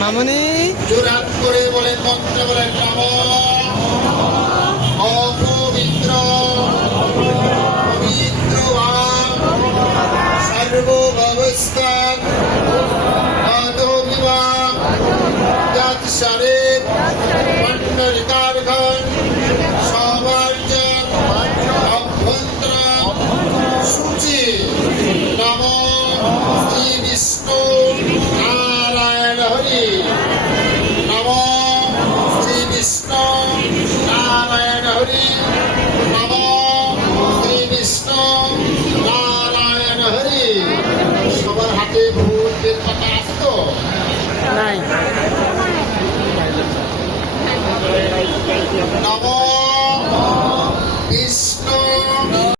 মামনি জোরাত করে বলে মন্ত্র বলে নম অপবিত্র পবিত্র সর্বব্যবস্থান আদবিবাহ জাত শরীর মন্ডলিকার্ঘন সবার্জন অভ্যন্তর সূচি নম শ্রী বিষ্ণু নারায়ণ হরি নম শ্রী বিষ্ণু নারায়ণ হরি নম শ্রী বিষ্ণু নারায়ণ হরি। সবার হাতে ভূতের পাতা আছে তো? নাই নম